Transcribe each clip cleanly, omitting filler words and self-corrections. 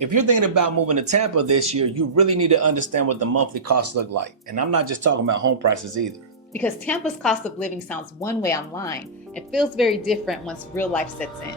If you're thinking about moving to Tampa this year, you really need to understand what the monthly costs look like. And I'm not just talking about home prices either. Because Tampa's cost of living sounds one way online, it feels very different once real life sets in.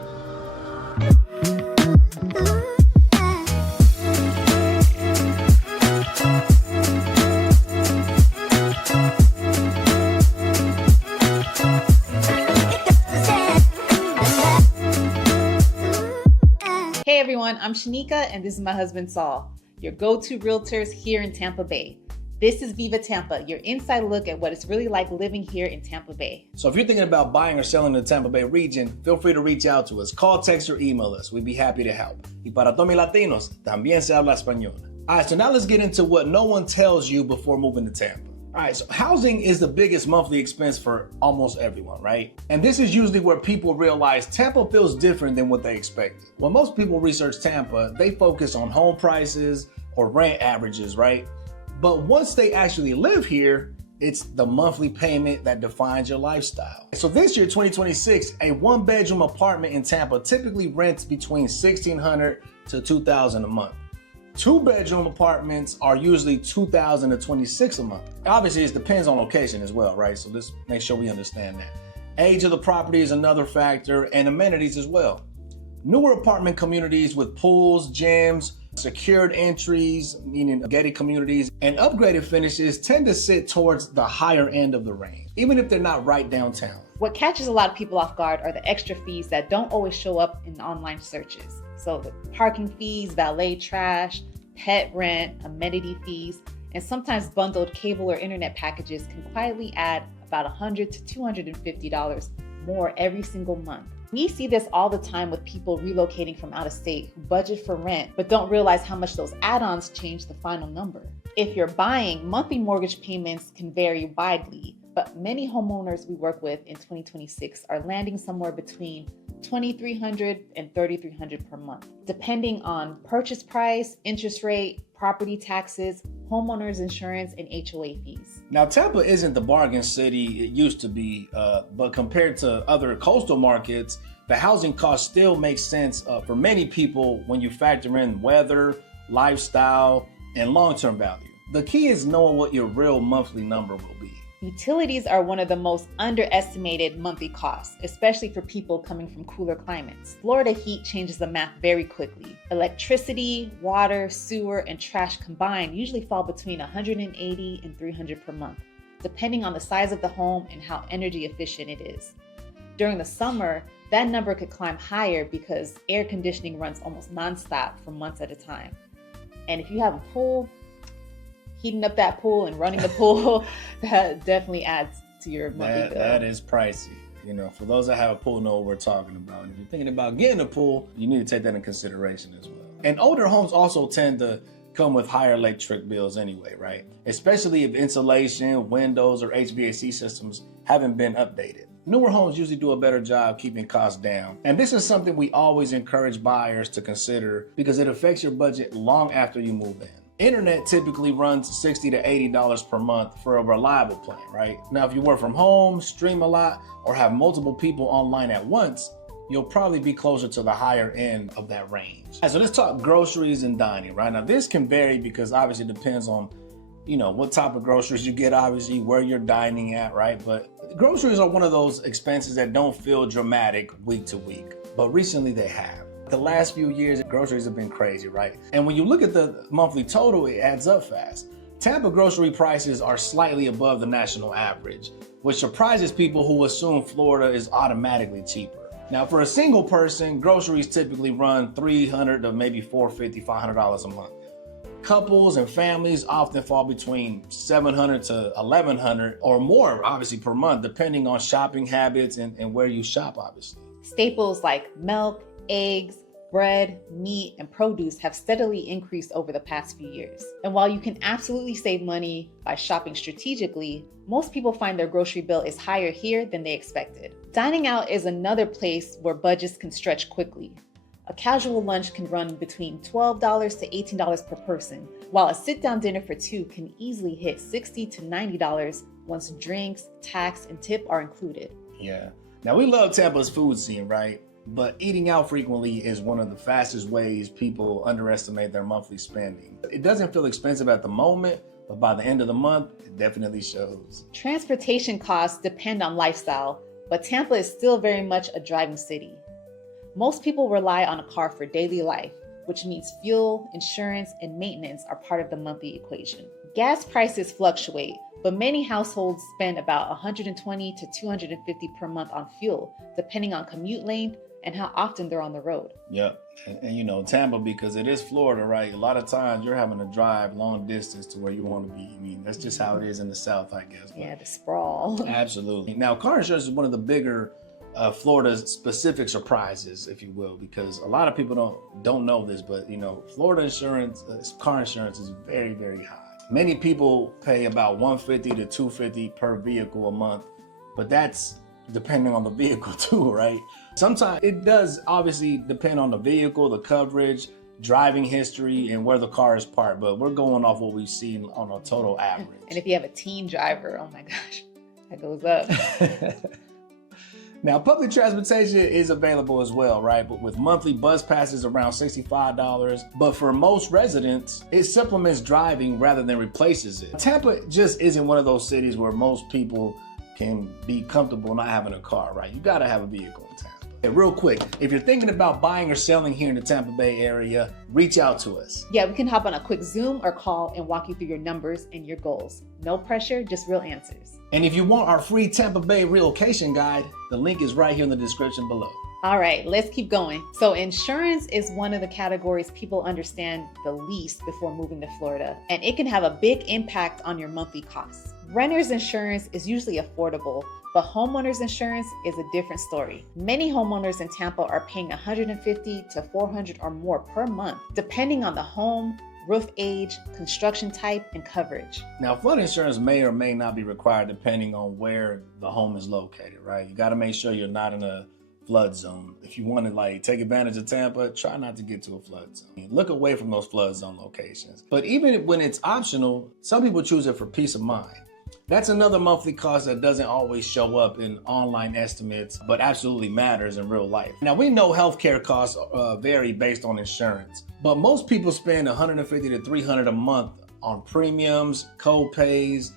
Hey everyone, I'm Shanika and this is my husband Saul, your go-to realtors here in Tampa Bay. This is Viva Tampa, your inside look at what it's really like living here in Tampa Bay. So if you're thinking about buying or selling in the Tampa Bay region, feel free to reach out to us. Call, text, or email us. We'd be happy to help. Y para todos mis latinos, también se habla español. All right, so now let's get into what no one tells you before moving to Tampa. All right, so housing is the biggest monthly expense for almost everyone, right? And this is usually where people realize Tampa feels different than what they expected. When most people research Tampa, they focus on home prices or rent averages, right? But once they actually live here, it's the monthly payment that defines your lifestyle. So this year, 2026, a one-bedroom apartment in Tampa typically rents between $1,600 to $2,000 a month. Two-bedroom apartments are usually $2,000 to $2,600 a month. Obviously, it depends on location as well, right? So let's make sure we understand that. Age of the property is another factor, and amenities as well. Newer apartment communities with pools, gyms, secured entries, meaning gated communities, and upgraded finishes tend to sit towards the higher end of the range, even if they're not right downtown. What catches a lot of people off guard are the extra fees that don't always show up in online searches. So the parking fees, valet trash, pet rent, amenity fees, and sometimes bundled cable or internet packages can quietly add about $100 to $250 more every single month. We see this all the time with people relocating from out of state who budget for rent but don't realize how much those add-ons change the final number. If you're buying, monthly mortgage payments can vary widely, but many homeowners we work with in 2026 are landing somewhere between $2,300 and $3,300 per month, depending on purchase price, interest rate, property taxes, homeowners insurance, and HOA fees. Now, Tampa isn't the bargain city it used to be, but compared to other coastal markets, the housing cost still makes sense for many people when you factor in weather, lifestyle, and long-term value. The key is knowing what your real monthly number will be. Utilities are one of the most underestimated monthly costs, especially for people coming from cooler climates. Florida heat changes the math very quickly. Electricity, water, sewer, and trash combined usually fall between $180 and $300 per month, depending on the size of the home and how energy efficient it is. During the summer, that number could climb higher because air conditioning runs almost nonstop for months at a time. And if you have a pool, heating up that pool and running the pool, that definitely adds to your monthly bill. That is pricey. You know, for those that have a pool know what we're talking about. And if you're thinking about getting a pool, you need to take that in consideration as well. And older homes also tend to come with higher electric bills anyway, right? Especially if insulation, windows, or HVAC systems haven't been updated. Newer homes usually do a better job keeping costs down. And this is something we always encourage buyers to consider because it affects your budget long after you move in. Internet typically runs $60 to $80 per month for a reliable plan, right? Now, if you work from home, stream a lot, or have multiple people online at once, you'll probably be closer to the higher end of that range. All right, so let's talk groceries and dining, right? Now, this can vary because obviously it depends on, what type of groceries you get, obviously, where you're dining at, right? But groceries are one of those expenses that don't feel dramatic week to week, but recently they have. The last few years, groceries have been crazy, right? And when you look at the monthly total, it adds up fast. Tampa grocery prices are slightly above the national average, which surprises people who assume Florida is automatically cheaper. Now, for a single person, groceries typically run $300 to maybe $450, $500 a month. Couples and families often fall between $700 to $1,100 or more, obviously, per month, depending on shopping habits and where you shop, obviously. Staples like milk, eggs, bread, meat, and produce have steadily increased over the past few years. And while you can absolutely save money by shopping strategically, most people find their grocery bill is higher here than they expected. Dining out is another place where budgets can stretch quickly. A casual lunch can run between $12 to $18 per person, while a sit-down dinner for two can easily hit $60 to $90 once drinks, tax, and tip are included. Yeah. Now, we love Tampa's food scene, right? but eating out frequently is one of the fastest ways people underestimate their monthly spending. It doesn't feel expensive at the moment, but by the end of the month, it definitely shows. Transportation costs depend on lifestyle, but Tampa is still very much a driving city. Most people rely on a car for daily life, which means fuel, insurance, and maintenance are part of the monthly equation. Gas prices fluctuate, but many households spend about $120 to $250 per month on fuel, depending on commute length and how often they're on the road. Yep. And you know, Tampa, because it is Florida, right? A lot of times you're having to drive long distance to where you want to be. I mean, that's just how it is in the South, I guess. Yeah, the sprawl. Absolutely. Now, car insurance is one of the bigger Florida specific surprises, if you will, because a lot of people don't know this, but you know, Florida insurance, car insurance is very, very high. Many people pay about $150 to $250 per vehicle a month, but that's depending on the vehicle too, right? Sometimes it does obviously depend on the vehicle, the coverage, driving history, and where the car is parked, but we're going off what we've seen on a total average. And if you have a teen driver, oh my gosh, that goes up. Now, public transportation is available as well, right? But with monthly bus passes around $65. But for most residents, it supplements driving rather than replaces it. Tampa just isn't one of those cities where most people can be comfortable not having a car, right? You gotta have a vehicle in Tampa. And real quick, if you're thinking about buying or selling here in the Tampa Bay area, reach out to us. Yeah, we can hop on a quick Zoom or call and walk you through your numbers and your goals. No pressure, just real answers. And if you want our free Tampa Bay relocation guide, the link is right here in the description below. All right, let's keep going. So insurance is one of the categories people understand the least before moving to Florida, and it can have a big impact on your monthly costs. Renter's insurance is usually affordable, but homeowners insurance is a different story. Many homeowners in Tampa are paying $150 to $400 or more per month, depending on the home, roof age, construction type, and coverage. Now, flood insurance may or may not be required depending on where the home is located, right? You got to make sure you're not in a flood zone. If you want to take advantage of Tampa, try not to get to a flood zone. Look away from those flood zone locations. But even when it's optional, some people choose it for peace of mind. That's another monthly cost that doesn't always show up in online estimates, but absolutely matters in real life. Now, we know healthcare costs vary based on insurance, but most people spend $150 to $300 a month on premiums, co-pays,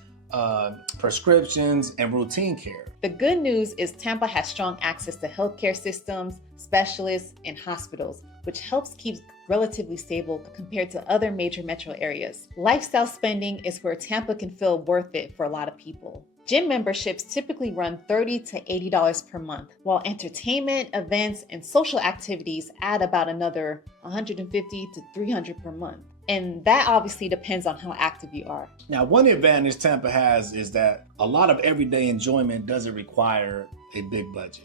prescriptions, and routine care. The good news is Tampa has strong access to healthcare systems, specialists, and hospitals, which helps keep relatively stable compared to other major metro areas. Lifestyle spending is where Tampa can feel worth it for a lot of people. Gym memberships typically run $30 to $80 per month, while entertainment, events, and social activities add about another $150 to $300 per month. And that obviously depends on how active you are. Now, one advantage Tampa has is that a lot of everyday enjoyment doesn't require a big budget.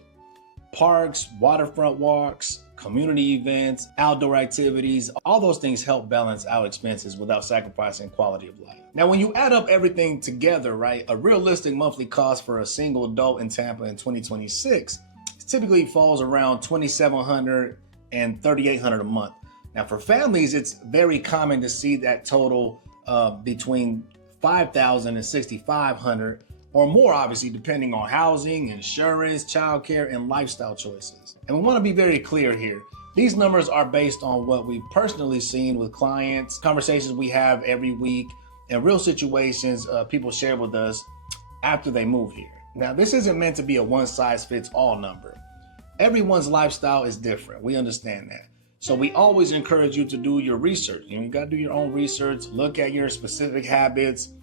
Parks, waterfront walks, community events, outdoor activities, all those things help balance out expenses without sacrificing quality of life. Now, when you add up everything together, right, a realistic monthly cost for a single adult in Tampa in 2026 typically falls around $2,700 and $3,800 a month. Now, for families, it's very common to see that total between $5,000 and $6,500 or more, obviously, depending on housing, insurance, childcare, and lifestyle choices. And we want to be very clear here. These numbers are based on what we've personally seen with clients, conversations we have every week, and real situations people share with us after they move here. Now, this isn't meant to be a one-size-fits-all number. Everyone's lifestyle is different. We understand that. So we always encourage you to do your research. You got to do your own research, look at your specific habits,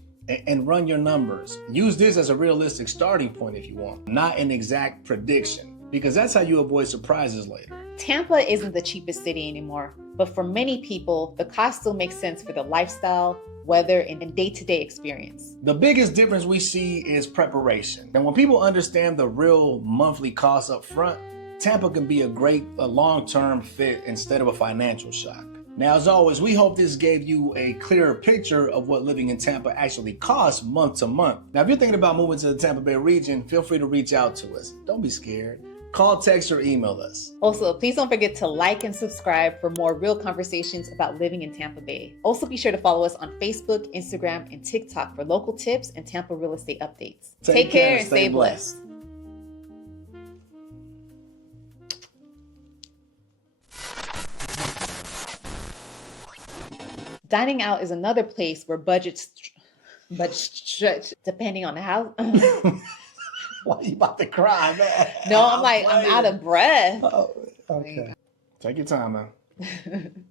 and run your numbers. Use this as a realistic starting point if you want, not an exact prediction, because that's how you avoid surprises later. Tampa isn't the cheapest city anymore, but for many people, the cost still makes sense for the lifestyle, weather, and day-to-day experience. The biggest difference we see is preparation. And when people understand the real monthly costs up front, Tampa can be a great long-term fit instead of a financial shock. Now, as always, we hope this gave you a clearer picture of what living in Tampa actually costs month to month. Now, if you're thinking about moving to the Tampa Bay region, feel free to reach out to us. Don't be scared. Call, text, or email us. Also, please don't forget to like and subscribe for more real conversations about living in Tampa Bay. Also, be sure to follow us on Facebook, Instagram, and TikTok for local tips and Tampa real estate updates. Take care and stay blessed. Dining out is another place where budgets stretch depending on the house. Why you about to cry, man? No, I'm out of breath. Oh, okay. Take your time, man.